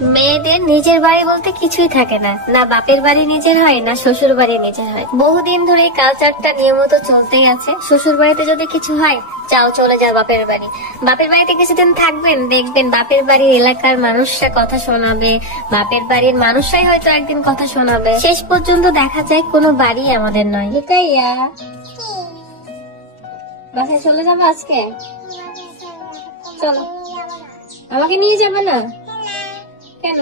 মেয়েদের নিজের বাড়ি বলতে কিছুই থাকে না, না বাপের বাড়ি নিজের হয় না শ্বশুর বাড়ি নিজের হয়। বহুদিন ধরে এই কালচারটা নিয়মিত চলতেই আছে। শ্বশুর বাড়িতে যদি কিছু হয়, যাও চলে যাও বাপের বাড়ি। বাপের বাড়িতে কিছুদিন থাকবেন, দেখবেন বাপের বাড়ির এলাকার মানুষরা কথা শোনাবে, বাপের বাড়ির মানুষরাই হয়তো একদিন কথা শোনাবে। শেষ পর্যন্ত দেখা যায় কোনো বাড়ি আমাদের নয়। লুকাইয়া, বাসায় চলে যাবো আজকে? চলো। আমাকে নিয়ে যাবে না কেন?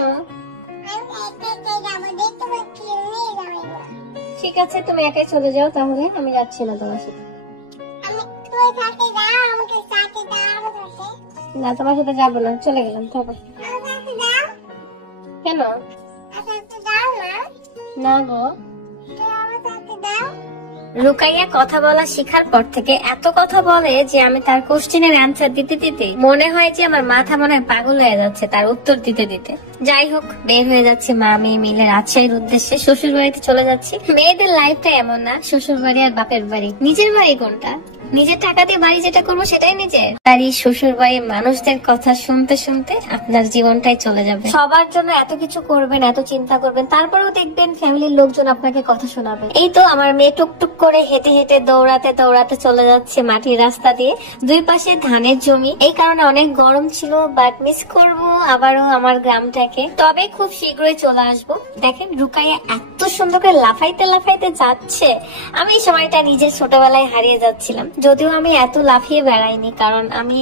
ঠিক আছে, তুমি একাই চলে যাও তাহলে, আমি যাচ্ছি না তোমার সাথে। না, তোমার সাথে যাবো না, চলে গেলাম। থাকো। কেন? না গো। রুকাইয়া কথা বলা শিখার পর থেকে এত কথা বলে যে আমি তার কোশ্চেনের অ্যান্সার দিতে দিতে মনে হয় যে আমার মাথা মনে হয় পাগল হয়ে যাচ্ছে তার উত্তর দিতে দিতে। যাই হোক, বের হয়ে যাচ্ছে মা মেয়ে মিলে রাজশাহীর উদ্দেশ্যে। শ্বশুর বাড়িতে চলে যাচ্ছি। মেয়েদের লাইফটা এমন না, শ্বশুর বাড়ি আর বাপের বাড়ি। নিজের বাড়ি কোনটা? নিজের টাকা দিয়ে বাড়ি যেটা করবো সেটাই নিজের। তার এই শ্বশুর বাড়ির মানুষদের কথা শুনতে শুনতে আপনার জীবনটাই চলে যাবে। সবার জন্য এত কিছু করবেন, এত চিন্তা করবেন, তারপরেও দেখবেন ফ্যামিলির লোকজন আপনাকে কথা শোনাবে। এই তো আমার মেয়ে টুকটুক করে হেঁটে হেঁটে দৌড়াতে দৌড়াতে চলে যাচ্ছে মাটির রাস্তা দিয়ে। দুই পাশে ধানের জমি, এই কারণে অনেক গরম ছিল, বাট মিস করবো আবারও আমার গ্রামটাকে। তবে খুব শীঘ্রই চলে আসবো। দেখেন রুকাইয়া এত সুন্দর করে লাফাইতে লাফাইতে যাচ্ছে, আমি এই সময়টা নিজের ছোটবেলায় হারিয়ে যাচ্ছিলাম। যদিও আমি এত লাফিয়ে বেড়াইনি, কারণ আমি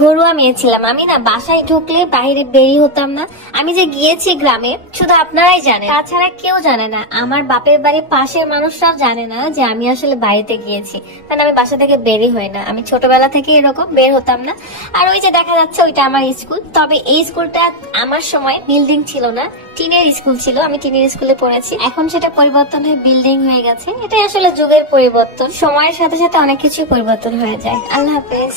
ঘরোয়া মেয়ে ছিলাম। আমি না বাসায় ঢুকলে বাইরে বেরিয়ে হতাম না। আমি যে গিয়েছি গ্রামে শুধু আপনারাই জানেন, তাছাড়া কেউ জানে না। আমার বাপের বাড়ির পাশের মানুষরাও জানে না যে আমি আসলে বাড়িতে গিয়েছি, কারণ আমি বাসা থেকে বেরি হই না। আমি ছোটবেলা থেকে এরকম বের হতাম না। আর ওই যে দেখা যাচ্ছে ওইটা আমার স্কুল। তবে এই স্কুলটা আমার সময় বিল্ডিং ছিল না, টিনের স্কুল ছিল। আমি টিনের স্কুলে পড়েছি। এখন সেটা পরিবর্তন হয়ে বিল্ডিং হয়ে গেছে। এটা আসলে যুগের পরিবর্তন, সময়ের সাথে সাথে অনেক কিছু পরিবর্তন হয়ে যায়। আল্লাহ হাফেজ।